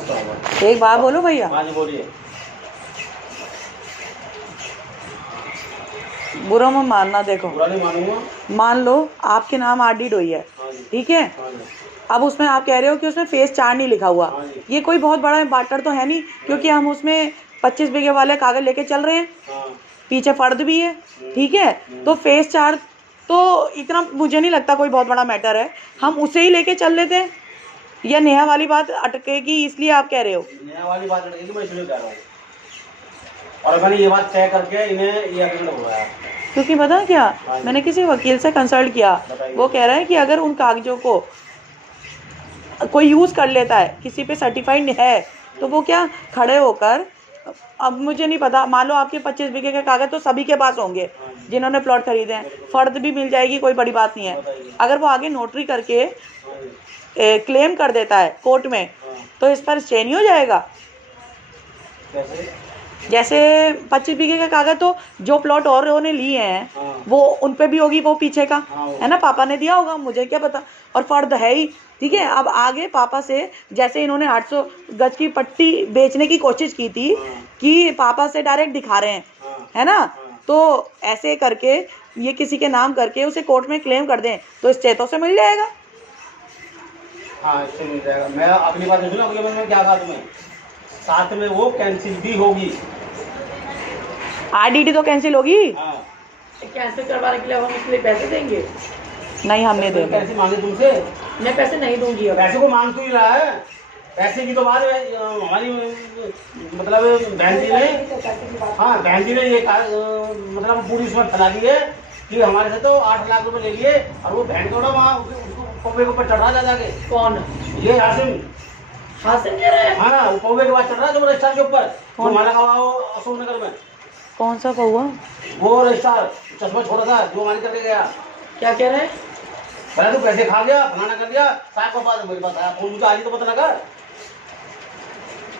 समझता हूँ। एक बात बोलो भैया। हाँ जी बोलिए। बुरा मत मानना, देखो बुरा नहीं मानूंगा। मान लो आपके नाम आरडी डोई है, हाँ जी। ठीक है। हाँ जी। अब उसमें आप कह रहे हो कि उसमें फेज 4 नहीं लिखा हुआ। हाँ जी। ये कोई बहुत बड़ा मैटर तो है नहीं, क्योंकि हम उसमें 25 बीघे वाले कागज लेके चल रहे हैं। हाँ। पीछे फर्द भी है, ठीक है। तो फेज 4 तो इतना मुझे नहीं लगता कोई बहुत बड़ा मैटर है, हम उसे ही लेके चल लेते हैं। या नेहा वाली बात अटकेगी इसलिए आप कह रहे हो? नया वाली बात अटकेगी, मैं इसलिए कह रहा हूँ। और मैंने ये बात तय करके इन्हें ये एग्रीमेंट हो रहा है। क्योंकि पता क्या, हाँ जी। मैंने किसी वकील से कंसल्ट किया, बताइए। वो कह रहा है कि अगर उन कागजों को कोई यूज़ कर लेता है, किसी पे सर्टिफाइड है, तो वो क्या खड़े होकर, अब मुझे नहीं पता, मान लो आपके 25 बीघे के कागज तो सभी के पास होंगे हाँ जी। जिन्होंने प्लॉट खरीदे हैं, फर्द भी मिल जाएगी, कोई बड़ी बात नहीं है। बताइए। अगर वो आगे नोटरी करके हाँ जी। क्लेम कर देता है कोर्ट में, हाँ। तो इस पर स्टे नहीं हो जाएगा? कैसे? जैसे 25 बीघे का कागज तो जो प्लॉट और उन्होंने लिए हैं, हाँ। वो उन पे भी होगी, वो पीछे का हाँ, है ना, पापा ने दिया होगा, मुझे क्या पता। और फर्द है ही, ठीक है। अब आगे पापा से, जैसे इन्होंने 800 गज की पट्टी बेचने की कोशिश की थी, हाँ। कि पापा से डायरेक्ट दिखा रहे हैं, हाँ। है ना। हाँ। तो ऐसे करके ये किसी के नाम करके उसे कोर्ट में क्लेम कर दें, तो स्टे तो से मिल जाएगा। हाँ, इससे मिल जाएगा। मैं अपनी बात सुना, मैंने क्या कहा तुम्हें, साथ में वो कैंसिल भी होगी। आरडीडी तो कैंसिल होगी। हाँ। कैंसिल करवाने के लिए हम इसके लिए पैसे देंगे? नहीं, हम नहीं तो देंगे। पैसे मांगे तुमसे? मैं पैसे नहीं दूंगी। अब पैसे को मांग तो ही रहा है, पैसे की तो बात है। हमारी मतलब बहन जी ने, हाँ बहन जी ने ये मतलब पूरी उसमें फैला दी है कि हमारे से तो 8 लाख रुपए ले लिए, और वो बहन को ना वहाँ पौवे के ऊपर चढ़ रहा जाके। कौन? ये हासिम। हासिम कह रहे हैं? हाँ, वो पौवे के बाद चढ़ रहा है, जो रजिस्ट्रार के ऊपर, वो हमारा लगा वो अशोक नगर में। कौन सा पौवा? वो रजिस्ट्रार चश्मा छोड़ा था, जो हमारे करके गया। क्या कह रहे हैं? पहले तो पैसे खा गया, फलाना कर दिया, साहब के पास मेरे पास आया फोन, मुझे आज ही तो पता लगा।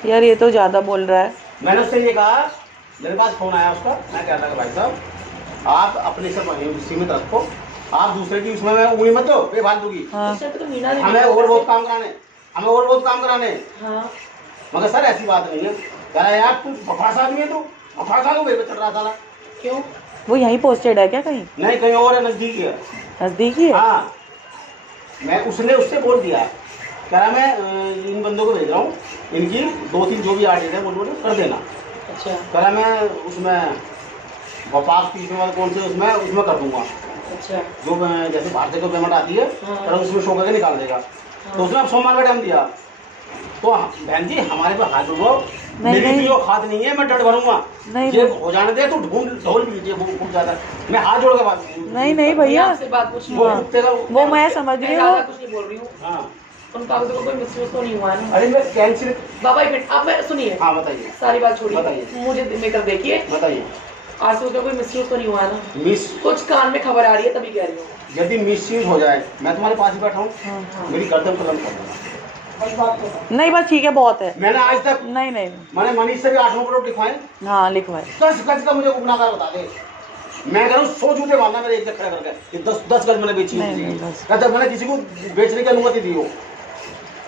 यार ये तो ज़्यादा बोल रहा है। मैंने उससे ये कहा, मेरे पास फोन आया उसका, मैं कह रहा था भाई साहब आप अपने से सीमित रखो, आप दूसरे की उसमें उंगली मत दो बेफालतू की। हाँ। तो मीना ने हमें और बहुत काम कराने, हमें और बहुत काम कराने। हाँ। मगर सर ऐसी बात नहीं है। कह रहा यार तू बफास आदमी है, तू बफास आदमी मेरे पे चढ़ रहा था। क्यों? वो यहीं पोस्टेड है क्या कहीं? नहीं, कहीं और है, नजदीक है। नज़दीकी है? हाँ, मैं उसने उससे बोल दिया, कह रहा मैं इन बंदों को भेज रहा हूँ, इनकी 2-3 जो भी आर्टिस्ट है बोल कर देना। अच्छा। कह रहा मैं उसमें वफाक तीसरे वाले कौन से उसमें कर दूंगा। अच्छा। जो जैसे बाहर से जो पेमेंट आती है, हाँ। कह रहा उसमें शो करके निकाल देगा। तो उसने अब सोमवार का टाइम दिया। तो बहन जी हमारे पे हाथ उठाओ, मेरी जो खाद नहीं है मैं डंड भरूंगा, ये हो जाने दे, तू ढोल लीजिए बहुत ज्यादा, मैं हाथ जोड़ के बात नहीं नहीं भैया, आपसे बात कुछ नहीं वो हुआ। कुत्ते का वो मैं समझ रही हूँ। ज्यादा कुछ नहीं बोल रही हूँ। हाँ। उन कागजों को कोई मिसयूज तो नहीं हुआ है ना? अरे मैं कैंसिल। बाबा एक मिनट, आप मैं सुनिए। हाँ बताइए। सारी बात छोड़िए, बताइए। मुझे मेकर देखिए। बताइए। आज सोचो कोई मिसयूज तो नहीं हुआ है ना? मिस कुछ कान में खबर आ रही है तभी कह रही हूँ। यदि मिसयूज हो जाए, मैं तुम्हारे पास ही बैठा हूँ, हाँ। मेरी गर्दन कलम कर दूंगा। नहीं बस ठीक है, बहुत है। मैंने आज तक नहीं नहीं, मैंने मनीष से भी 8-9 करोड़ लिखवाए। हाँ लिखवाए। 10 गज का मुझे गुनाहगार बता दे, मैं कह रहा हूँ 100 जूते मारना मेरे एक जगह खड़ा करके। 10 गज मैंने बेची नहीं, किसी नहीं, की, बस। कहता मैंने किसी को बेचने की अनुमति दी हो।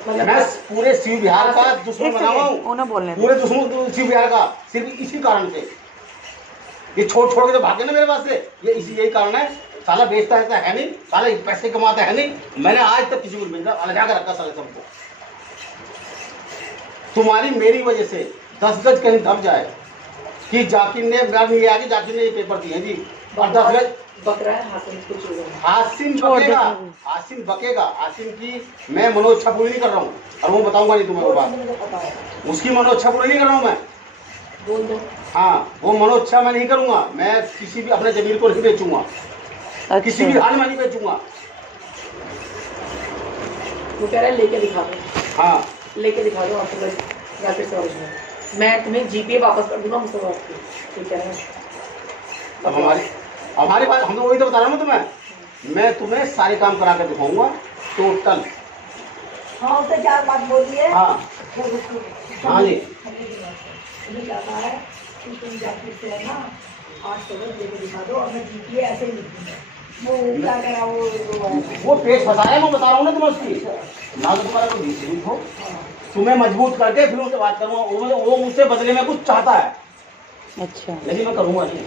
मैं पूरे शिव बिहार का दुश्मन एक बना हुआ सेकंड, हूँ, उन्हें बोलने दो। पूरे दुश्मन शिव बिहार का, सिर्फ इसी कारण से। ये छोड़ के जो भागे ना मेरे पास से, ये यही कारण है। साला बेचता है नहीं, साला पैसे कमाता है नहीं। मैंने आज तक किसी को नहीं बेचा, अलगा कर रखा साले सबको। तुम्हारी मेरी वजह से 10 गज कहीं दब जाए कि जाकिर ने जाकिर ने ये पेपर दिए जी, और 10 गज बकरा है हासिम, कुछ नहीं। हासिम बकेगा, हासिम बकेगा। हासिम की मैं मनोच्छा पूरी नहीं कर रहा हूँ, और वो बताऊंगा नहीं तुम्हें वो बात। उसकी मनोच्छा पूरी नहीं कर रहा हूँ मैं, बोल दो। हाँ, वो मनोच्छा मैं नहीं करूंगा। मैं किसी भी अपने जमीन को नहीं बेचूंगा, किसी भी हाल में नहीं बेचूंगा। वो कह रहा है लेके दिखा दो। हाँ, लेके दिखा दो आपको राकेश सरोज में, मैं तुम्हें जीपीए वापस कर दूंगा मुझसे बात की, ठीक है? अब हमारी बात, हम तो वही तो बता रहा हूँ तुम्हें, मैं तुम्हें सारे काम करा कर दिखाऊंगा टोटल। हाँ उससे 4 बात बोलिए। हाँ हाँ जी, जाता है कि तुम जाके से है ना 8 करोड़ देके दिखा दो, और मैं जीपीए ऐसे ही लिखूंगा। वो क्या करा वो वो पेज फंसा है, मैं बता रहा हूँ ना तुम्हें उसकी, ना तो तुम्हारा कोई हो तुम्हें मजबूत करके फिर उससे बात करूंगा। वो मुझसे बदले में कुछ चाहता है, अच्छा, लेकिन मैं करूंगा नहीं।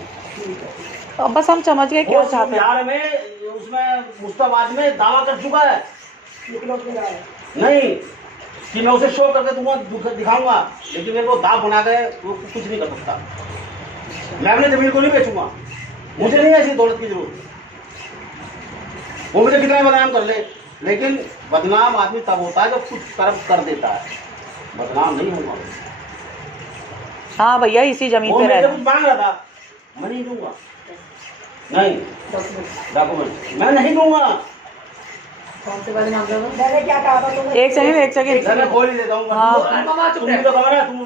अब बस हम समझ गए क्या वो चाहते हैं। बिहार में उसमें मुस्ताबाद में दावा कर चुका है निकलो फिर आए। नहीं कि मैं उसे शो करके दूंगा, दिखाऊंगा, लेकिन मेरे को दाव बना के वो कुछ नहीं कर सकता। मैं अपने जमीन को नहीं बेचूंगा, मुझे नहीं ऐसी दौलत की जरूरत। वो मुझे कितना बदनाम कर ले, लेकिन बदनाम आदमी तब होता है जब कुछ कर्म कर देता है। बदनाम नहीं होगा। हाँ भैया, इसी जमीन वो पे मेरे रहना। कुछ मांग रहा था, मैं नहीं दूंगा, नहीं डॉक्यूमेंट मैं नहीं दूंगा। कौन से वाले मामले में? मैंने क्या कहा था तुम्हें? एक सेकंड। मैं खोल ही देता हूँ। हाँ। तुम भी तो कमरा, तुम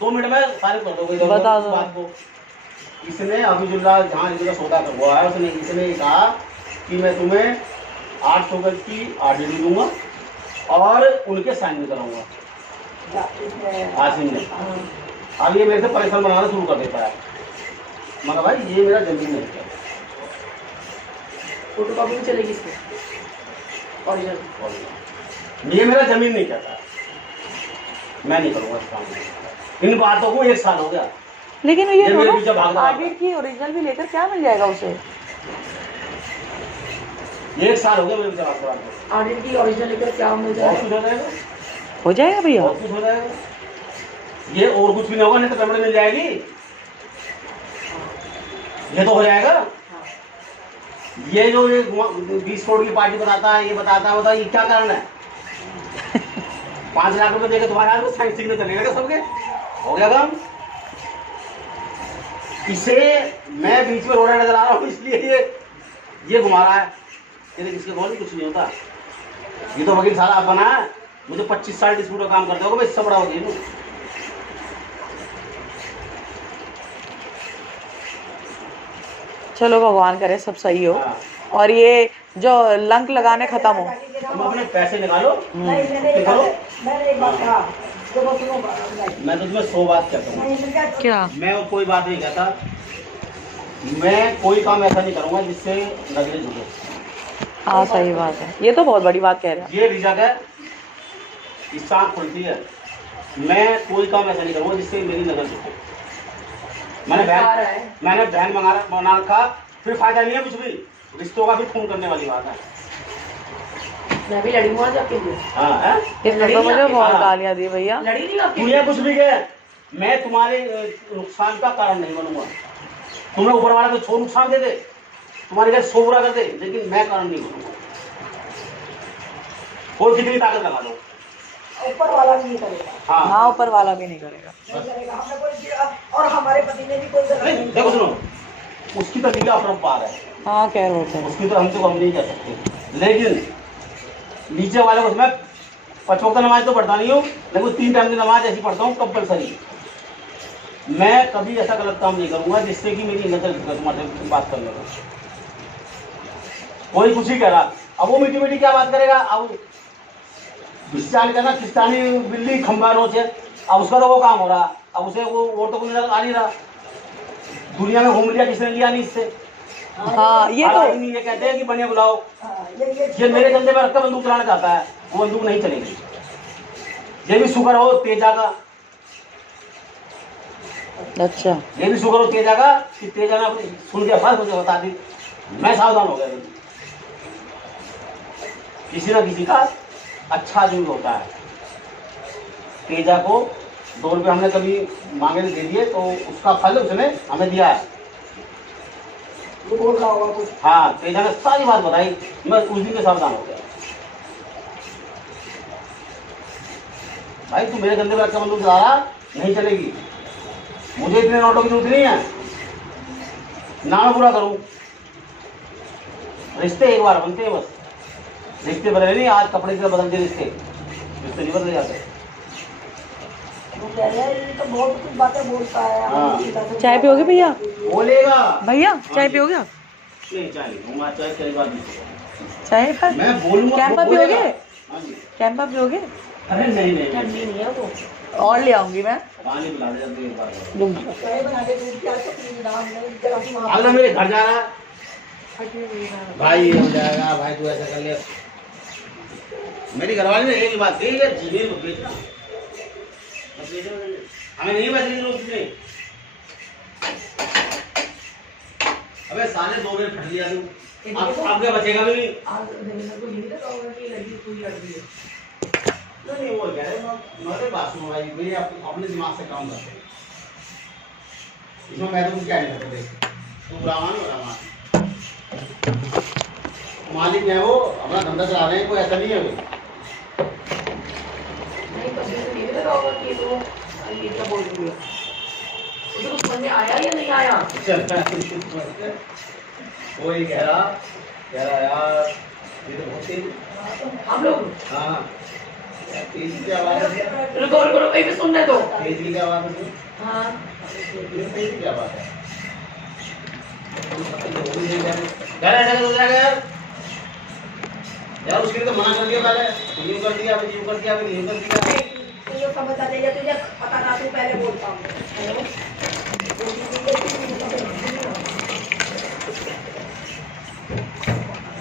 2 मिनट में फारिग कर दोगे बता दो। बात को। इसने अबीजुल्ला जहाँ इसका सौदा करवाया है, उसने इसने कहा कि मैं तुम्हें 800 गज की आरडीडी दूंगा और उनके साइन भी कराऊंगा आसिम ने। अब ये मेरे से परेशान बनाना शुरू कर देता है, मगर भाई ये मेरा जमीन नहीं है। फोटो कॉपी भी चलेगी इसमें, ओरिजिनल। ये मेरा जमीन नहीं कहता, मैं नहीं करूंगा इस काम में। इन बातों को 1 साल हो गया। लेकिन ये ये मेरे पीछे भाग रहा है। ऑडिट की ओरिजिनल भी लेकर क्या मिल जाएगा उसे? 1 साल हो गया मेरे पीछे भाग रहा है। ऑडिट की ओरिजिनल लेकर क्या मिल बहुत जाएगा? कुछ हो जाएगा, हो जाएगा भैया। बहुत कुछ हो जाएगा। ये और कुछ भी नहीं होगा, नहीं तो पेमेंट मिल जाएगी। ये तो हो जाएगा। ये जो ये 20 करोड़ की पार्टी बताता है, ये बताता है, ये क्या कारण है? 5 लाख रुपए देकर तुम्हारे हाथ में साइन सिग्नेचर चलेगा क्या सबके? हो गया काम। इसे मैं बीच में रोड़ा नजर आ रहा हूँ, इसलिए ये घुमा रहा है। ये देख, इसके कौन कुछ नहीं होता। ये तो वकील साला आप बना है, मुझे 25 साल डिस्प्यूट का काम करते हो भाई, इससे बड़ा वकील हूँ। चलो भगवान करे सब सही हो, हाँ। और ये जो लंक लगाने खत्म हो। तुम अपने पैसे निकालो। नहीं, मैंने एक बात कहा, जो मैं सुनो मैं तो तुम्हें 100 बात कहता हूँ। नहीं, क्या? मैं कोई बात नहीं कहता, मैं कोई काम ऐसा नहीं करूंगा जिससे नजरें झुके। हाँ सही बात है, ये तो बहुत बड़ी बात कह रहे हैं। ये रिजक है, इससे आँख खुलती है। मैं कोई काम ऐसा नहीं करूंगा जिससे मेरी नजर झुके। मैंने बहन बना रखा, फिर फायदा नहीं है कुछ भी। रिश्तों का भी खून करने वाली बात है। मैं भी लड़ी हूँ आज आपके लिए। हाँ है? इस लड़ी मुझे आपके बहुत साथ। गालियाँ दी भैया। लड़ी नहीं आपके दुनिया लिए। कुछ भी कहे, मैं तुम्हारे नुकसान का कारण नहीं बनूंगा। तुम्हें ऊपर वाला तो 100 नुकसान दे दे, तुम्हारे घर 100 बुरा कर दे, लेकिन मैं कारण नहीं बनूंगा। कोई कितनी ताकत लगा लो। ऊपर वाला भी नहीं करेगा, हाँ हाँ, ऊपर वाला भी नहीं करेगा। नहीं करेगा। हमने कोई, और हमारे पति ने भी कोई गलत नहीं, नहीं देखो सुनो, उसकी तो लीला अपरंपार है, हाँ कह रहे होते हैं। उसकी तो हम नहीं कह सकते। लेकिन नीचे वाले को मैं 5 वक्त नमाज तो पढ़ता नहीं हूँ, लेकिन 3 टाइम की नमाज ऐसी पढ़ता हूँ कंपलसरी। मैं कभी ऐसा गलत काम नहीं करूंगा जिससे कि मेरी नजर झुके तुम्हारे बात करने में। कोई कुछ ही कह रहा, अब वो मीठी मीठी क्या बात करेगा। अब क्रिस्टियानी कहना, क्रिस्टियानी बिल्ली खंबा नोच है, अब उसका तो वो काम हो रहा। अब उसे वो तो कोई आ नहीं रहा, दुनिया में घूम लिया, किसने लिया नहीं इससे। हाँ ये तो हालांकि ये कहते हैं कि बनिया बुलाओ, हाँ, ये मेरे कंधे पर रखकर बंदूक चलाना चाहता है, वो बंदूक नहीं चलेगी। ये भी शुक्र हो तेजा का, अच्छा। ये भी शुक्र हो तेजा का कि तेजा ने सुन के फर्क मुझे बता दी, मैं सावधान हो गया। किसी ना किसी का अच्छा जरूर होता है। तेजा को 2 रुपये हमने कभी मांगे दे दिए, तो उसका फल उसने हमें दिया है। वो बोल रहा होगा कुछ। हाँ, तेजा ने सारी बात बताई, मैं उस दिन में सावधान हो गया। भाई तू मेरे गंदे पर बंदूक चला रहा, नहीं चलेगी। मुझे इतने नोटों की जरूरत नहीं है, ना मैं पूरा करूं। रिश्ते एक बार बनते हैं बस, रिश्ते बदले नहीं। आज कपड़े से बदलते रिश्ते नहीं बदले जाते। वो कह रहे हैं, ये तो बहुत कुछ बातें बोलता है। हाँ। चाय पियोगे भैया? बोलेगा भैया चाय पियोगे आप? नहीं, चाय नहीं, मैं चाय कई बार नहीं। चाय पर मैं बोलूंगा, कैंपा वो बोलेगा। पियोगे? हाँ जी। कैंपा पियोगे? अरे नहीं नहीं, ठंडी नहीं है वो। और ले आऊंगी मैं। पानी पिला दे जल्दी एक बार। लूंगी। चाय बना के दूध पिया तो पी रहा हमने, जरा सी वहाँ- अगला मेरे घर जा रहा है, भाई ये हो जाएगा, भाई तू ऐसा कर ले। मेरी घरवाली ने एक ही बात कही है, जीने को बेचना। हमें नहीं बचेगी उसमें। अबे साले 2 मिनट फट लिया तू, अब क्या बचेगा भी नहीं। आज देवेंद्र को नहीं लगा होगा कि लड़की कोई लड़ रही है। नहीं वो कह रहे मैं बात सुनो भाई, भाई आप अपने दिमाग से काम करते हैं इसमें। मैं तो क्या नहीं करता, देख तू बुरा मान बुरा मान, मालिक है वो, अपना धंधा चला रहे हैं, कोई ऐसा नहीं है वो। नहीं कभी तो नहीं लगा होगा कि ये क्या बोल रही है। उसे कुछ समझ में आया या नहीं आया? चल वो ये कह रहा यार ये तो बहुत तेज। हम लोग हाँ तेज की आवाज है, रुको रुको रुको, ये सुनने दो। तेज की क्या आवाज है? हाँ तेज की क्या बात है? यार उसके लिए तो मना कर दिया पहले, यूं कर दिया अभी यूं कर दिया अभी यूं कर दिया। तुझे समझ आ जाएगा, तुझे पता ना, तू पहले बोलता हूँ।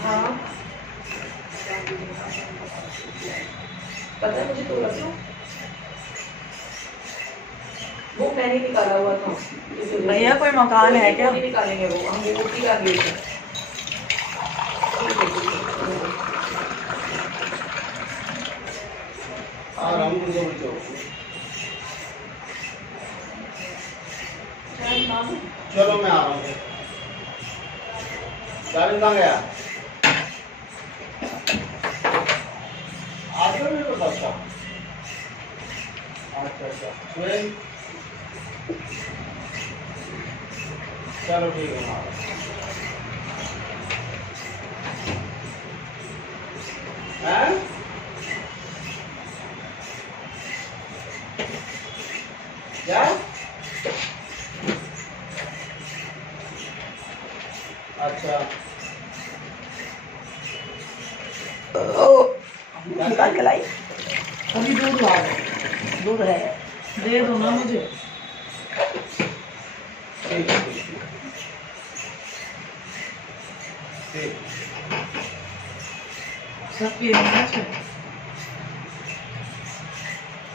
हाँ पता है मुझे, तो लगा वो मैंने निकाला हुआ था। भैया कोई मकान है क्या? नहीं निकालेंगे वो, हम वो की आगे आराम से बोलो। चलो मैं आ रहा हूँ। जावेद कहाँ गया? आ गया मेरे पास। अच्छा सुहेल, चलो ठीक है मैं आ रहा हूँ। हैं? क्या? अच्छा निकाल के लाई। अभी दूध ला दूध है, दे दो ना मुझे। ठीक है ठीक। सब पी लेना चाहिए।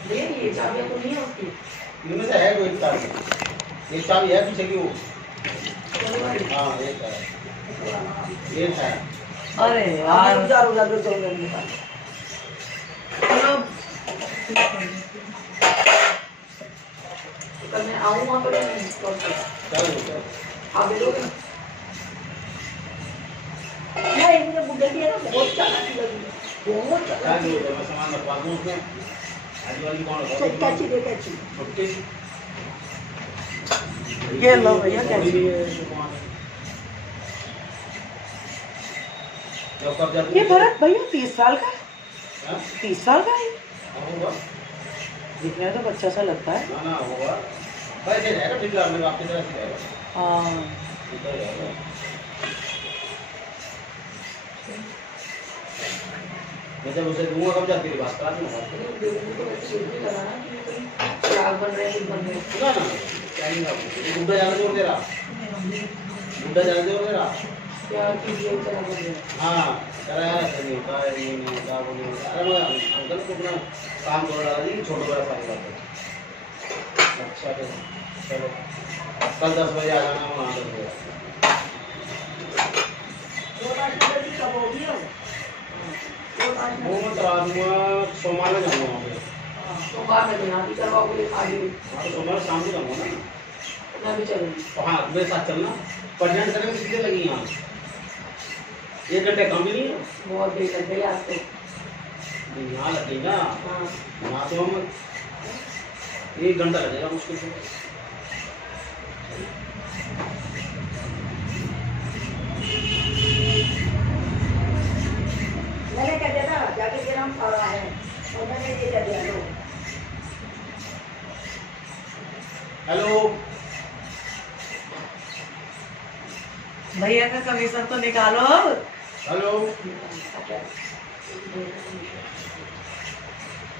ये चाबियां तो नहीं है उसकी। इनमें से है कोई एक चाबी है पीछे की वो। हाँ एक है। अरे यार चलो कल मैं आऊँ वहाँ पर चलो आप दे दोगे? नहीं, मुझे बुढ़े की है ना, बहुत चालाकी लगी, बहुत क्या चालाकी। जो मैं सामान रखवा दूँ उसमें। आज वाली कौन चल, कैची दे, कैची। छुट्टी ये लो भैया कैची। ये भरत भैया 30 साल का है, 30 साल का है। दिखने में तो बच्चा सा लगता है। ना होगा वैसे रहेगा, ठीक है आपकी तरह से रहेगा। हाँ ठीक है रहेगा। मैं जब उसे दूंगा कब जाती है बात करा दूंगा। चिराग बन रहे हैं, बन रहे हैं। सुना ना क्या नहीं रहा बुड्ढा जाने जोर दे रहा, बुड्ढा जाने जोर दे रहा। क्या कीजिए चिराग बन रहे हैं। हाँ कह रहा है ऐसा नहीं होता है, ये नहीं होता वो नहीं होता। अरे मैं अंकल को अपना काम कर रहा था, छोटा बड़ा सारी बात है। अच्छा चलो कल 10 बजे आ जाना, वहाँ 10 बजे। वो मैं करा दूँगा, सोमवार में जाऊँगा वहाँ पे। सोमवार में यहाँ भी करवाओगे आगे। हाँ तो सोमवार शाम को जाऊँगा ना। मैं भी चलूँगी। तो हाँ मेरे साथ चलना। परजेंट करने में कितने लगी यहाँ? 1 घंटे कम ही नहीं है। बहुत देर लग गई आज तो। यहाँ लगेगा, हाँ यहाँ तो हम 1 घंटा लगेगा मुश्किल से। मैंने कह दिया था जाके तेरा हम खा रहा है, और मैंने ये कह दिया लो। हेलो भैया का कमीशन तो निकालो अब। हेलो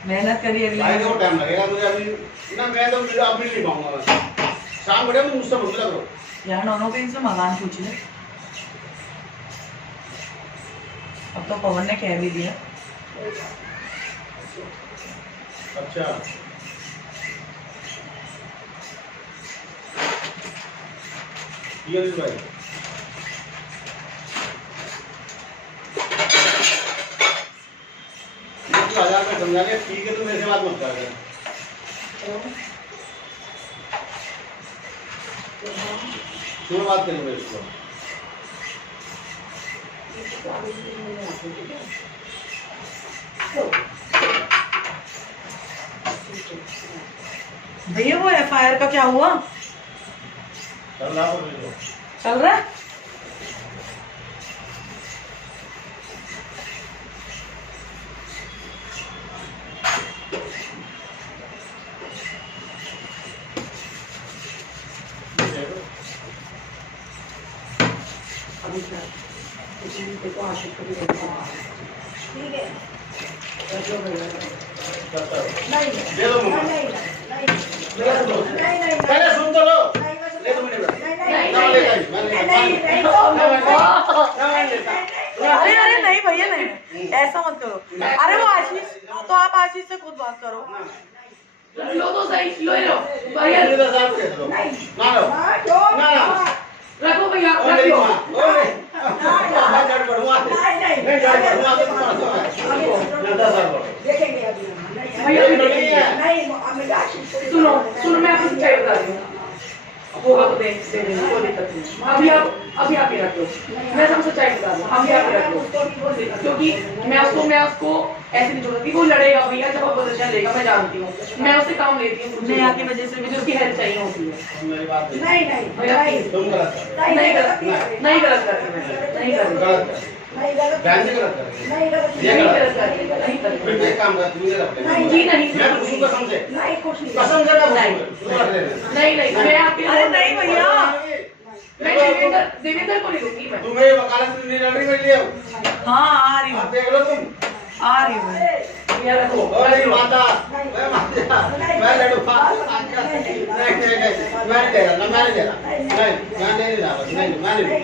मेहनत करिए अगले भाई, देखो टाइम लगेगा मुझे अभी ना, मैं तो अभी नहीं पाऊंगा। शाम को मुझसे मुझे लग रहा यार दोनों को इनसे मकान पूछ ले। अब तो पवन ने कह भी दिया। अच्छा ये लीजिए भाई। ये 1000 में समझा के ठीक है, तो मेरे से बात मत कर। क्यों बात करें मेरे को? भैया वो FIR का क्या हुआ? चल रहा है चल रहा है? अभी क्या देखो आशिक को भी देखो। ठीक है रख लो भैया। नहीं दे दो मुझे। नहीं पहले सुन तो लो। नहीं ले दो मेरे को। नहीं ना ले जाइए, मैं ले नहीं ना मैं लेता। अरे अरे नहीं भैया नहीं, ऐसा मत करो। अरे वो आशीष, तो आप आशीष से खुद बात करो। लो तो सही, लो ही लो भैया। ये 10,000 दे दो। ना लो। ना रखो भैया, ओ रख मेरी लो। मां, ओ मैं जड़ बढ़वा दे। मैं जड़ बढ़वा दे तुम्हारा। 10,000 बढ़ो। देखेंगे अभी हम। भैया अभी भी नहीं है। नहीं हमें आशीष को सुनो सुनो, मैं आपको सच्चाई बता रही हूँ। होगा तो दे देंगे, कोई दिक्कत नहीं। अभी आप ही रख लो। मैं सब सच्चाई बता रही हूँ, अभी आप ही रख लो। क्योंकि मैं उसको ऐसे नहीं छोड़ती। वो लड़ेगा भैया, जब पोजीशन लेगा, मैं जानती हूँ। मैं उससे काम लेती हूँ, नेहा की वजह से मुझे उसकी हेल्प चाहिए होती है। तुम मेरी बात नहीं। नहीं भैया तुम गलत कर रहे नहीं गलत नहीं गलत करती मैं, नहीं हो। करती, गलत कर। नहीं गलत बहन जी गलत कर रही है। नहीं गलत ये नहीं गलत। गलत करती, नहीं करती। फिर एक काम कर, तुम ये रख ले। नहीं, जी नहीं, मैं खुशी कसम से। नहीं कुछ नहीं कसम से मैं नहीं। खुशी हूँ। तुम रख ले लेना। नहीं मैं आपके अरे नहीं भैया। मैं देवेंद्र को नहीं दूंगी मैं। तुम मेरी वकालत नहीं लड़ रही मेरे लिए। हाँ आ रही आप हूँ, देख लो तुम। आ रही हूँ। भैया रखो। ओ मेरी माता, मैं माता, मैं लड़ूंगा। नहीं, मैं नहीं दे रहा, मैं नहीं दे रहा। नहीं, मैं नहीं दे रहा, बस नहीं, मैं नहीं दे रहा।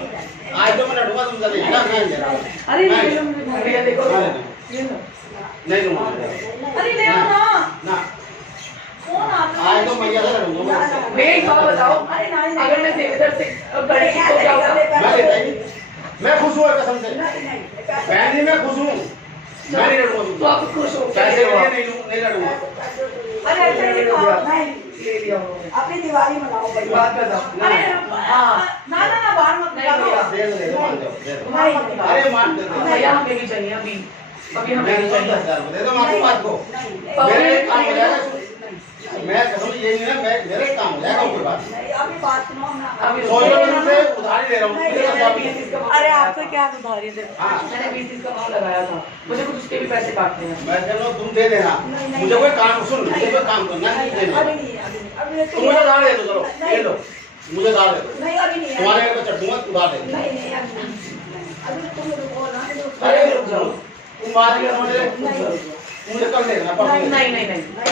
आज तो मैं लड़ूंगा तुमसे नहीं, ना मैं नहीं दे रहा। अरे मैं ये नहीं- लो भैया, देखो मैं नहीं- ये लो। नहीं दूंगा। अरे ले आओ ना। ना, कौन आता आज तो मैया से लड़ूंगा मैं। भैया एक बात बताओ, अगर मैं देवेंद्र से बड़ी थी तो क्या होता? मैं लेता ही नहीं। मैं खुश हूँ कसम से। बहन जी मैं खुश हूँ। मैं नहीं लड़ूंगा तो तुमसे। आप खुश हो पैसे के लिए नहीं लड़ूंगा। अरे अच्छा ये कहो। ले लिया उन्होंने। अपनी दिवाली मनाओ भैया बात बताओ। अरे हाँ। ना ना ना बाहर मत नहीं निकालो। भैया। दे दो, मान जाओ, दे दो। बाहर मत निकालो। अरे मान दे दो। भैया हमें भी चाहिए अभी मैं हमें भी चाहिए। 10,000 दे दो माफी बात को। पकड़े मेरे काम हो जाएगा। नहीं, मैं कसम ये नहीं है, मैं मेरे काम हो जाएगा ऊपर बात। अभी बात सुनो ना अभी सोचो तुमसे उधारी ले रहा हूँ। मेरे पास अभी- 20 का भाव अरे लगाया आपसे था। क्या उधारी दे। हाँ, मैंने 20 का भाव लगाया था, मुझे कुछ उसके भी पैसे काटने हैं। मैं कह रहा हूँ तुम दे देना। मुझे कोई काम सुन, मुझे कोई काम करना है, नहीं देना। अभी नहीं अभी तुम मुझे उधार दे दो, चलो ये लो, मुझे उधार दे दो। नहीं अभी नहीं तुम्हारे घर पे चढ़ूंगा, उधार दे दो। नहीं नहीं अभी तुम रुको ना अरे रुक जाओ, तुम बात कर मुझे कर देना परसों। नहीं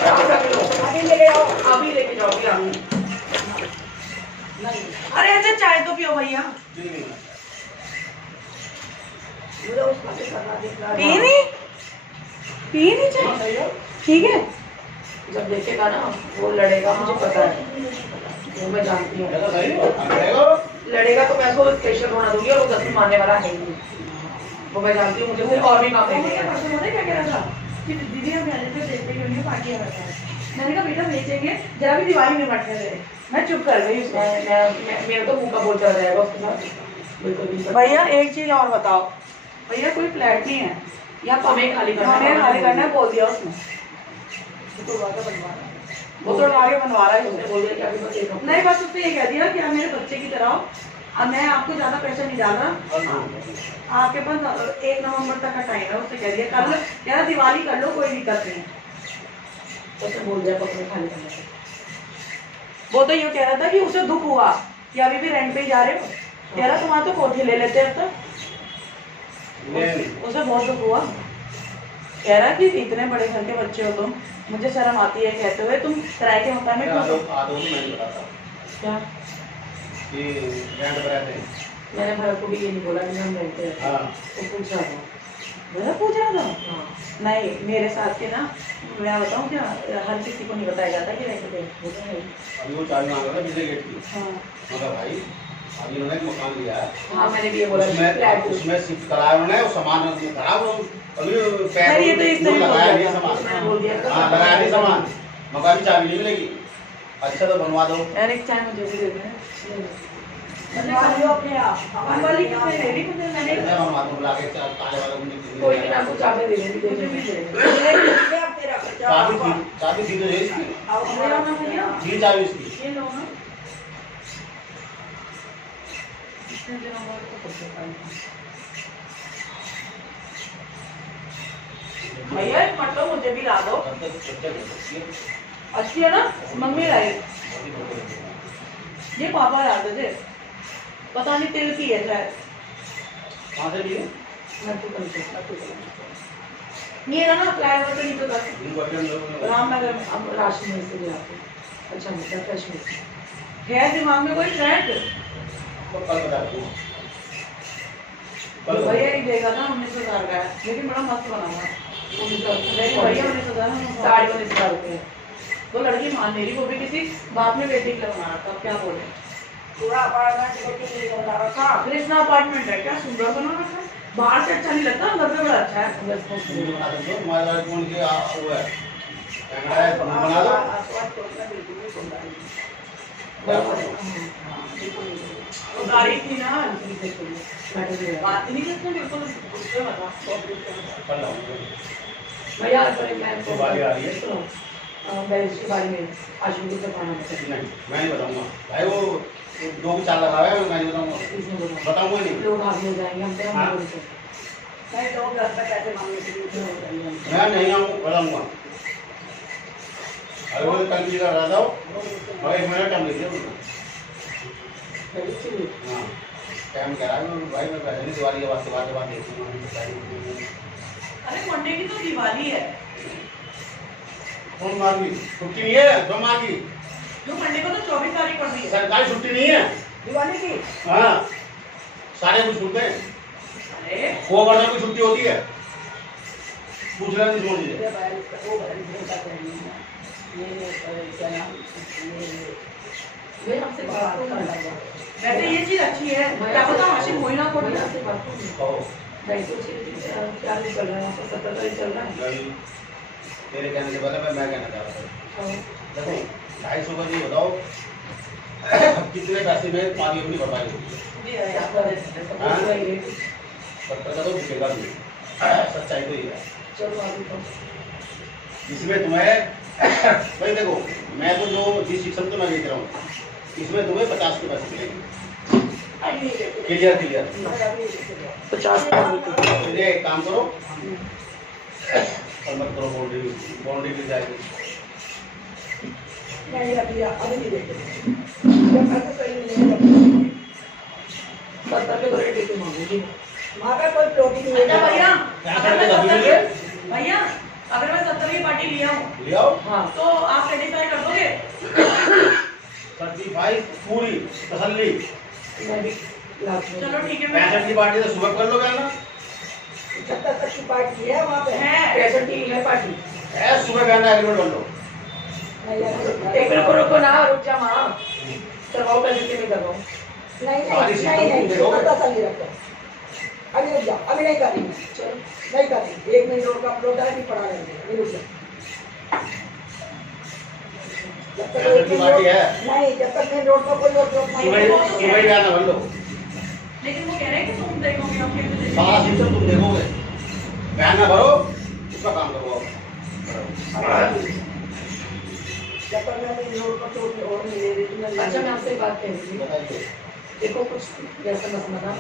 आप रख लो, अभी ले आओ अभी लेके जाओगे आप। अरे अच्छा चाय तो पियो भैया। मुझे उसका भी करना दिख रहा पी नहीं, पी नहीं चाय, ठीक है। जब देखेगा ना वो लड़ेगा, मुझे पता है, वो मैं जानती हूँ। ऐसा सही हो? लड़ेगा तो मैं उसको स्पेशल बना दूंगी और वो 10 में मारने वाला है ही नहीं। वो मैं जानती हूँ, मुझे फिर और भी काम देने हैं। क्या कह रहा था कि दीदी हम पहले से देखते ही उन्हें पार्टी आ रहा है। मैंने कहा बेटा बेचेंगे जरा भी दिवाली में मटने दे। मैं चुप कर गई उसको। मेरा तो मुंह का बोल चला जाएगा उसके साथ, बिल्कुल भी सच। भैया एक चीज और बताओ, भैया कोई फ्लैट नहीं है या हमें खाली करना है। हमें खाली करना है, बोल दिया उसने। वो तो आगे बनवा रहा है उसने उसने। बोल दिया कि अभी बस एक हफ्ता- नहीं बस उसने ये कह दिया कि आप मेरे बच्चे की तरह हो, अब मैं आपको ज्यादा पैसा नहीं डाल रहा, आपके पास 1 नवंबर तक का टाइम है। उसने कह दिया कल कह रहा दिवाली कर लो, कोई दिक्कत नहीं। उसने बोल दिया पकड़े खाली करने का। वो तो ये कह रहा था कि उसे दुख हुआ कि अभी भी रेंट पे ही जा रहे हो। कह रहा तुम्हारा तो कोठी ले लेते अब तक। उसे बहुत दुख हुआ। कह रहा कि इतने बड़े घर के बच्चे हो तुम, मुझे शर्म आती है कहते हुए तुम किराए के मकान में क्यों? मैं बताता क्या कि रेंट पर रहते हैं। मैंने भरत को भी ये नहीं बोला कि हम रहते हैं। हाँ। वो पूछ रहा था। मेरा पूछा था? हाँ। नहीं मेरे साथ के ना, मैं बताऊँ क्या, हर किसी को नहीं बताया जाता कि रेंट पे। वो तो है ही। अभी वो चाबी मांग रहा था पीछे गेट की। हाँ मगर भाई अभी उन्होंने एक मकान लिया है, हाँ मैंने भी ये बोला फ्लैट उसमें शिफ्ट कराया उन्होंने, वो सामान खराब अभी सर, ये तो इस तरह लगाया हो नहीं गया। सामान। मैंने बोल दिया हाँ लगाया नहीं सामान, मकान की चाबी नहीं मिलेगी। अच्छा तो बनवा दो। यार एक चाय मुझे भी दे देना। बनवा लो अपने आप। अपन वाली कितने ले ली मुझे मैंने मैं बनवा दूँ बुला के ताले वाले को। कोई नहीं आपको चाबी दे देंगे दे देंगे। चाबी थी तो है इसकी, ले आओ ना भैया थी चाबी इसकी। ये लो ना इतने दिनों बाद तो कुछ होता नहीं। भैया एक मटो मुझे भी ला दो। अच्छी है ना मम्मी लाई ये पापा ला दे पता नहीं तेल की है शायद कहाँ से लिए? ये ना फ्लाईओवर पे नीचे कर रामनगर में अब राशन में से ले आते हैं। अच्छा मतलब फ्रेश में है दिमाग में कोई ट्रैक कल बता दूँ। तो भैया ही देगा ना 19,000 का है लेकिन बड़ा मस्त बना हुआ है 19,000 लेकिन भैया 19,000 साढ़े 19,000 रुपये है। वो लड़की मान नहीं रही वो भी किसी बाप ने बेटी के लिए बना रखा अब क्या बोले पूरा अपार्टमेंट कृष्णा अपार्टमेंट है क्या सुंदर बना रखा है बाहर से अच्छा नहीं लगता अंदर से बड़ा अच्छा है वीडियो बना दो, मोबाइल फोन के वो है कैमरा है, बना दो। वो गाड़ी थी ना बात नहीं करते बिल्कुल उससे बता कल लाऊंगा। भैया मैं तो बारी आ रही है। सुनो मैं इसके बारे में आशु को पाना नहीं मैं नहीं बताऊंगा भाई, वो दो की चाल लगा है, मैं नहीं बताऊंगा, बताऊंगा नहीं। लोग आगे हो जाएंगे हम तेरा हाँ। बोल के नहीं लोग घर पे पैसे मांगने के लिए मैं नहीं आऊँ बताऊंगा। अरे वो कल की कर रहा था और 1 मिनट टाइम लीजिए उनको। हाँ टाइम कह रहा है भाई, मैं पहले नहीं दिवाली के बाद देखूंगा। अरे मंडे की तो दिवाली है कौन मार ली? छुट्टी नहीं है तो मार ली, जो मंडे को तो 24 तारीख पड़ रही है सरकारी छुट्टी नहीं है। दिवाली की हाँ सारे कुछ छूटते हैं, अरे वो वर्षा की छुट्टी होती है, पूछ रहे नहीं मोदी से। वे हमसे बात कर रहा है वैसे ये चीज अच्छी है क्या पता मशीन होई ना कोई से बात कहो नहीं तो क्या नहीं चल रहा है यहाँ पर 70 तारीख चल रहा है नहीं, तेरे कहने से पहले मैं कहना चाह रहा था। देखो 250 का नहीं बताओ कितने पैसे में पानी अपनी भरपाई होती है। 70 का तो बिकेगा भी, सच्चाई तो ये है। चलो आगे तो इसमें तुम्हें भाई देखो मैं तो जो जिस शिक्षण तो मैं देख रहा हूँ इसमें तुम्हें 50 के पैसे मिलेंगे। क्लियर क्लियर 50 चलिए एक काम करो और मत करो बाउंड्री की जाएगी। नहीं अभी अभी नहीं देते जब मैं तो कहीं नहीं देते 70 के रेट देके मांगूंगी वहाँ का कोई प्रोटीन नहीं अच्छा भैया क्या अगर मैं करते 70 हैं? के भैया अगर मैं 70 की पार्टी लिया हूँ ले आओ हाँ तो आप सेटिस्फाई कर दोगे 35 पूरी तसल्ली। मैं भी चलो ठीक है 65 की पार्टी तो सुबह कर लोगे ना, 70 तक की पार्टी है वहाँ पे है 65 की है पार्टी सुबह करना एग्रीमेंट कर लो। एक मिनट रुको ना रुक जा माँ करवाओ पहले के नहीं करवाओ नहीं तसल्ली रखो अभी रुक जाओ अभी नहीं करेंगे नहीं करेंगे 1 मिनट रोड का अपलोड है नहीं पड़ा रहेंगे अभी रुक जाओ जब तक 65 की पार्टी है, नहीं जब तक मेन रोड का कोई अपलोड नहीं सुबह जाना कर लो, लेकिन वो कह रहे हैं कि तुम देखोगे और फिर मुझे सारा सिस्टम तुम देखोगे, बयान ना भरो उसका काम करवाओ। जब तक मैं मेन रोड पर चोट और नहीं ले रही थी अच्छा मैं आपसे एक बात कह रही थी बताइए देखो कुछ जैसा मसला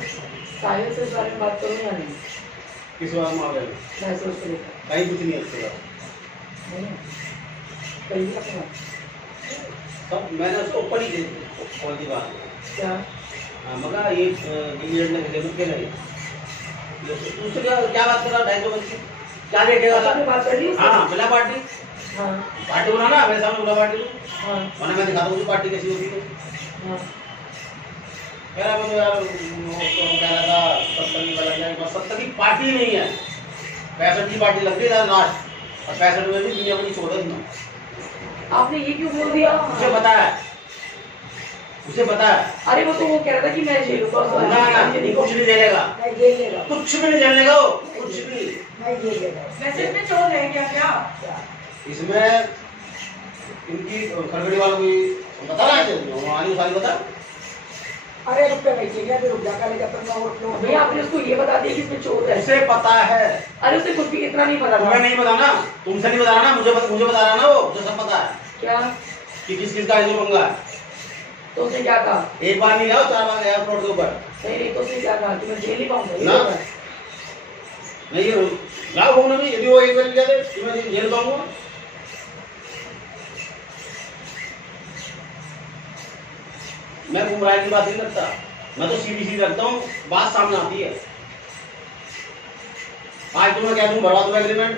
साहिल से इस बारे में बात करूँ या नहीं किस बात में आ गए? मैं सोच के देखा कहीं कुछ नहीं है इसके बाद। नहीं कहीं भी अपना सब मैंने उसको ऊपर ही दे दी कौन सी बात क्या हाँ मगर ये इंग्लैंड में खेले के नहीं दूसरे क्या बात कर रहा 250 बच्चे क्या देखेगा आपने बात कर ली हाँ बिला पार्टी हाँ पार्टी बनाना मेरे सामने बिला पार्टी हाँ मैंने मैं दिखाता हूँ पार्टी कैसी होती है। हाँ कह रहा मैं यार कह रहा था 70 की लग जाएगी, 70 की पार्टी नहीं है 65 की पार्टी लग गई था लास्ट और 65 में भी दुनिया बनी 14 में आपने ये क्यों बोल दिया मुझे पता है उसे पता है। अरे वो तो वो कह रहा था कि मैं झेलूंगा। ना कुछ नहीं झेलेगा, नहीं जेल लेगा, कुछ भी नहीं झेलने का, वो कुछ भी। नहीं जेल लेगा। वैसे इसमें चोर है क्या क्या? इसमें इनकी खड़गड़ी वालों की बता रहा है, हमारी सारी बता। अरे रुक पे बैठिए क्या, रुक जा कर जब तक मैं और फ्लोर भैया आपने उसको ये बता दिया कि इसमें चोर है। उसे पता है। अरे उसे कुछ भी इतना नहीं पता तुम्हें था। नहीं पता ना, तुमसे नहीं बता रहा ना, मुझे बता रहा ना, वो मुझे सब पता है क्या? कि किस किस का ये पंगा है। तो उसने क्या कहा? एक बार नहीं गया, 4 बार गया एयरपोर्ट के ऊपर। नहीं तो उसने क्या कहा कि मैं जेल नहीं पाऊंगा? ये ना। बोला। नहीं ये लाओ फोन अभी, यदि वो एक बार लिया थे कि मैं जेल पाऊंगा। मैं गुमराह की बात नहीं करता, मैं तो सीधी सीधी रखता हूँ, बात सामने आती है। आज तुम्हें क्या दूं, भरवा दूं एग्रीमेंट,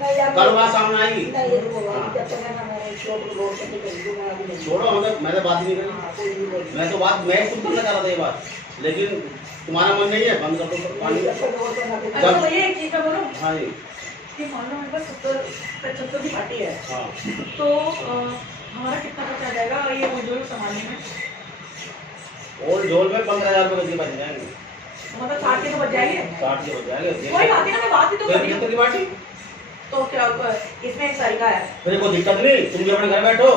नहीं यार, कल बात सामने आएगी। नहीं ये तो जब तक है ना मैं फ्लोर को रोड करके करूँ, मैं अभी नहीं। छोड़ो, मैं तो बात ही नहीं करी। हाँ, कोई नहीं बोल। मैं तो बात मैं खुद करना चाह रहा था ये बात, लेकिन तुम्हारा मन नहीं है, बंद कर दो पानी। जब तक रोड पर ना अच्छा जब- भैया एक चीज मैं बोलूं हाँ जी, कि मान लो मेरे पास 70 की पार्टी है, हाँ। तो हमारा कितना खर्चा आ जाएगा ये मजदूर संभालने में? और झोल में 15,000 रुपये बच जाएंगे, मतलब 60 के तो बच जाएंगे। 60 के बच जाएंगे। कोई बात नहीं ना, मैं बात ही तो कर रही हूँ। कितनी पार्टी? तो क्या इसमें एक तरीका है, फिर कोई दिक्कत नहीं, तुम भी अपने घर बैठो,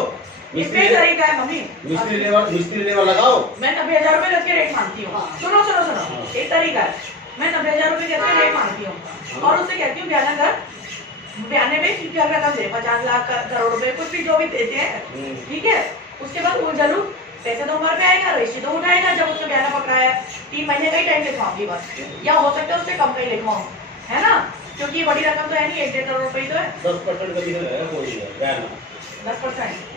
इसमें एक तरीका है मम्मी। मिस्त्री लेबर लगाओ। मैं 90,000 रुपए रख के रेट मांगती हूँ। हाँ। सुनो सुनो सुनो, हाँ। एक तरीका है, मैं 90,000 रुपए कहते रेट मांगती हूँ और उससे कहती हूँ बयाना कर, बयाने में क्या रकम दे, 50 लाख करोड़ रुपए कुछ भी जो भी देते हैं, ठीक है। उसके बाद वो जरूर पैसा तो हमारे पे आएगा, रजिस्ट्री तो उठाएगा जब उसने बयाना पकड़ा है। 3 महीने का ही टाइम लिखवाऊंगी बस, या हो सकता है उससे कम का ही लिखवाऊँ, है ना, क्योंकि ये बड़ी रकम तो है नहीं, 1-1.5 करोड़ रुपए ही तो है। 10% कमीशन है, कोई नहीं है, बयान 10%,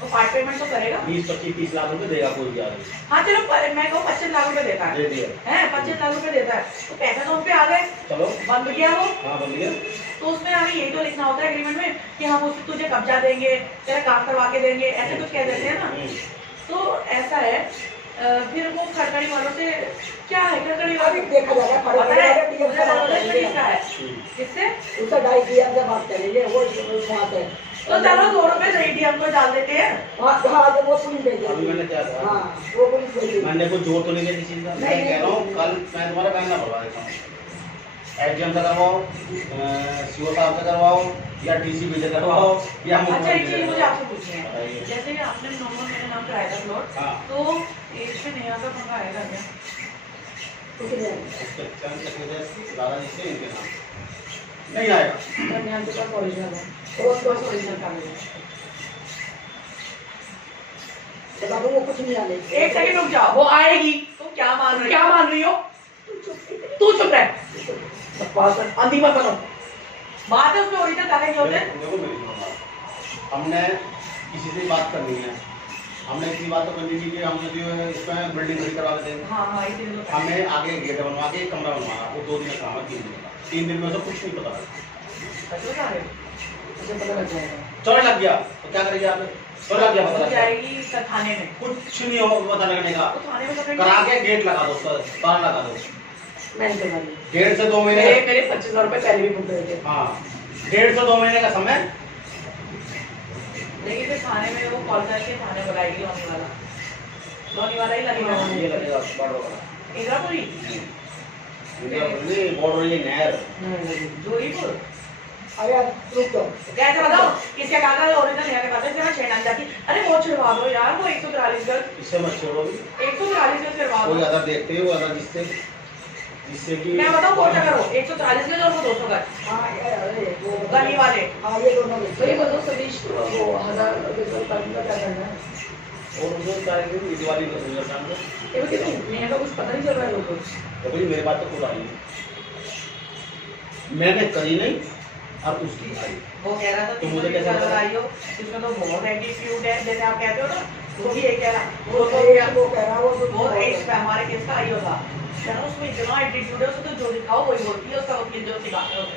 तो पार्ट पेमेंट तो करेगा। 20, 25, 30 लाख रुपए देगा कोई भी आदमी। हाँ चलो मैं कहूँ 25 लाख रुपए देता है, दे दिया, हैं 25 लाख रुपए देता है, तो पैसा तो उन पे आ गए, चलो। बंद गया वो। हाँ बन गया। तो उसमें हमें यही तो लिखना होता है एग्रीमेंट में कि हम उससे तुझे कब्जा देंगे, तेरा काम करवा के देंगे, ऐसे कुछ कह देते हैं ना। तो ऐसा है, फिर वो खड़खड़ी वालों से क्या है, खड़खड़ी अभी वाले देखा जाएगा, खड़े पता खड़े है वाले टीएम से बात मुझे करेंगे। इसका है, किससे? उससे डाई टीएम से बात करेंगे, वो वहाँ पे। तो चलो 2 रुपए रेडियम को डाल देते हैं। हाँ हाँ, जब वो पुलिस भेजेगी। अभी मैंने क्या कहा, हाँ, वो पुलिस भेजेगी। मैंने कोई जोर तो नहीं दिया किसी का। मैं नहीं, कह रहा हूँ कल मैं तुम्हारा बयाना भरवा देता हूँ, एसडीएम से करवाओ, सीओ साहब से करवाओ, या डीसीपी से करवाओ, या अच्छा एक चीज मुख्यमंत्री मुझे से आपसे पूछनी है, बताइए। जैसे कि आपने नॉर्मल मेरे नाम कराया था प्लॉट, हाँ। तो इसमें नया का पंगा आएगा क्या? कुछ नहीं है। उसके चंद से दादाजी से इनके नाम नहीं आएगा। कन्या के पास ओरिजिनल है, तो उसके पास ओरिजिनल कागज है। बता दो, वो कुछ नहीं आने। एक सेकंड रुक जाओ, वो आएगी। तुम क्या मान रही हो? तू चुप रह, बकवास कर, अंधी मत बनो। बात है उसमें ओरिजिनल कागज होते हैं। देखो मेरी सुनो बात, हमने किसी से बात करनी है, हमने इतनी बात तो करनी थी कि हमने जो है इसमें बिल्डिंग खड़ी करवा देते हैं। हाँ हाँ इसीलिए तो हमें आगे गेट बनवा के एक कमरा बनवाना, वो 2 दिन का काम है, 3 दिन का। 3 दिन में से कुछ नहीं पता, सच बता रहे हो? मुझे पता लग जाएगा, चोर लग गया तो क्या करेंगे आपने? चोर लग गया, पता हो लग गया, जाएगी सर थाने में। कुछ नहीं हो पता लगने का। तो थाने में पता करा के गेट लगा दो, उसका तार लगा दो। मैंने करवा ली। 1.5 से 2 महीने मेरे 25,000 रुपए पहले भी बुक गए थे, हाँ 1.5 से 2 महीने का समय। लेकिन फिर थाने में वो कॉल करके थाने बुलाएगी लॉनी वाला ही लगेगा। ये लगेगा बॉर्डर वाला, इंद्रापुरी, बॉर्डर ये नहर। जोरीपुर। अरे यार, रुक जाओ। कैसे बताओ किसके कागज ओरिजिनल है के पास है? छेड़न जाती। अरे वो छुड़वा दो यार, वो 143 गज, इससे मत छोड़ो भी, 143 गज करवा कोई दो। अदर देखते हो, अदर जिससे कि मैं बताऊं कौन सा करो, 143 गज और वो 200 गज हाँ यार, अरे वो गली वाले। हाँ, ये दोनों में। तो ये बताओ सतीश, वो 1000 रुपए का क्या करना है? और उनको करेंगे कि दिवाली का सुंदर शाम को। ये भी कितनी मेरे का कुछ पता नहीं चल रहा है लोगों को। तो भाई मेरे बात तो खुद आई है, मैंने करी नहीं और उसकी आई। वो कह रहा था तो मुझे कैसे कलर पता? आई हो, इसमें तो बहुत एटीट्यूड है, जैसे आप कहते हो ना, वो भी ये कह रहा, वो वो तो क्या वो कह रहा, वो एक हमारे केस का आई होता, कह रहा उसमें इतना एटीट्यूड है, उसको तो जो दिखाओ वही बोलती है, उसका वकील जो सिखाते होते।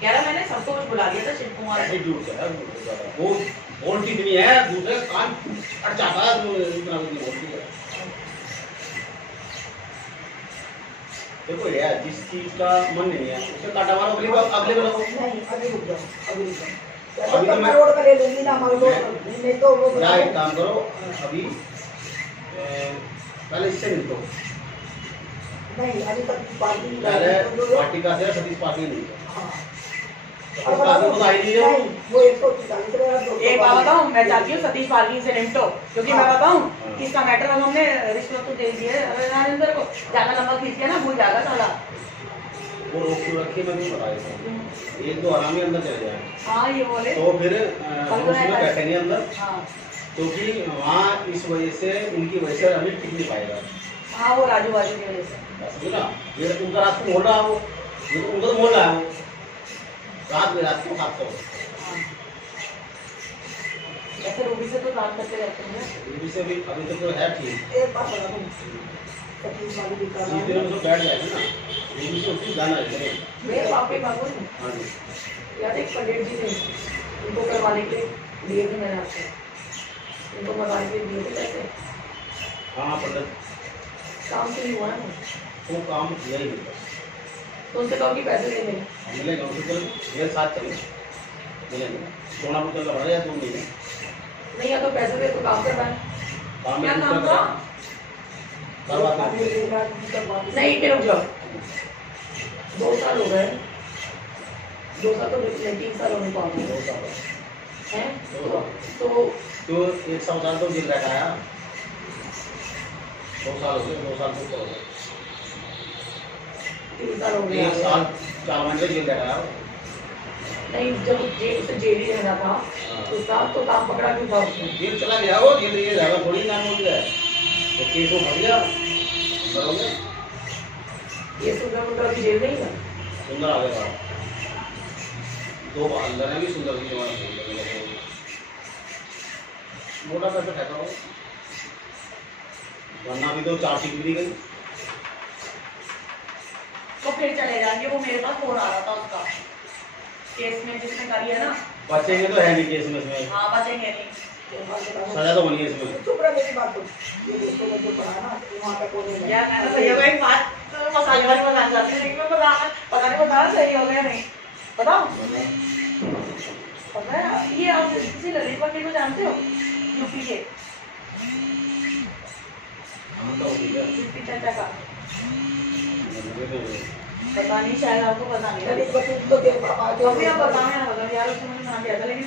कह रहा मैंने सबको कुछ बुला लिया था, शिव कुमार ऐसे झूठ है, वो बोलती इतनी है, दूसरे कान अट जाता है, तो इतना कुछ नहीं बोलती है। देखो यार, जिस चीज का मन नहीं है उसे काटा मारो, अगले वाला को। नहीं, अभी रुक जाओ, अभी रुक जाओ। अभी तो मैं मैं रोड पे ले लूंगी ना हमारे रोड पर। नहीं तो वो क्या एक काम करो अभी पहले इससे मिल दो नहीं अभी तक पार्टी पहले पार्टी का से सतीश पार्टी नहीं हाँ सतीश पार्टी को तो आई नहीं है नहीं वो 140 का एक बात बताऊं, मैं चाहती हूँ सतीश पार्किंग से निपटो, क्योंकि मैं बताऊं हाँ। इसका मैटर अब हमने रिश्वत तो दे दी है। अरे नरेंद्र को ज्यादा लंबा खींच के ना भूल जाएगा साला। वो रोक क्यों रखी मैं नहीं बता देता हूँ। एक दो आरामी अंदर चले जाए हाँ ये बोले तो फिर उसमें बैठेंगे अंदर हाँ क्योंकि वहाँ इस वजह से इनकी वजह से अभी टिक नहीं पाएगा हाँ वो राजू बाजू की वजह से। समझे ना ये तो उनका रात को बोल रहा है वो ये तो उनका तो बोल रहा है वो रात में रात को खाते हो हाँ। ऐसे रूबी से तो बात करते रहते हैं। रूबी से अभी तक तो है ठीक एक बात बता दूं सतीश वाली भी कर रहा जिस दिन है हम सब बैठ जाएंगे ना रूबी से उसी गाना है मेरे पापे बाबू हाँ जी याद एक पंडित जी थे, उनको करवाने के लिए भी मैंने आपको उनको करवाने के लिए दिए थे पैसे, हाँ पंडित काम से नहीं हुआ है वो काम किया ही नहीं तो उनसे कहो कि पैसे दे देंगे। मिलेगा उनसे कल मेरे साथ चलेगा मिलेंगे सोना पुत्र का भरा या 2 महीने नहीं या तो पैसे दे तो काम करवाए। काम क्या में काम दूसरा था? करवाते नहीं फिर रुक जाओ, 2 साल हो गए, 2 साल तो नहीं 3 साल होने को आ गए 2 साल हैं 2 साल तो तो 1 साल तो जेल बैठा आया 2 साल हो गए 2 साल तो हो गए 3 साल हो गए 1 साल 4 महीने जेल बैठा आया नहीं जब जेल उसे जेल ही रहना था तो काम पकड़ा क्यों था उसने? जेल चला गया वो जेल ये जाएगा थोड़ी नाम हो गया तो केस वो भर गया अंदर हो गया ये सुंदर मुंडा अभी जेल नहीं है। सुंदर आ गया 2 बार अंदर है भी सुंदर की जमात मोटा पैसा फेंका हो वरना भी तो 4 सीट मिली गई तो फिर चले जाएंगे। वो मेरे पास फोन आ रहा था उसका केस में जिसने करी है ना। बचेंगे तो है नहीं केस में इसमें हाँ बचेंगे नहीं। सजा तो बनी है इसमें चुप रह मेरी बात सुन ये दोस्तों में जो पढ़ा ना वहाँ पे कोई नहीं यार मैं तो भैया को एक बात तो मसाले वाली बताना चाहती हूँ, लेकिन मैं पता नहीं बताना सही हो गया नहीं। बताओ पता है ये आप किसी ललित वकील को जानते हो यूपी के हम तो ठीक है यूपी चाचा का? मुझे तो पता नहीं, शायद आपको पता नहीं। ललित वकील तो तेरे पापा अभी आप बताओ यार, यार उसने मुझे नाम दिया था लेकिन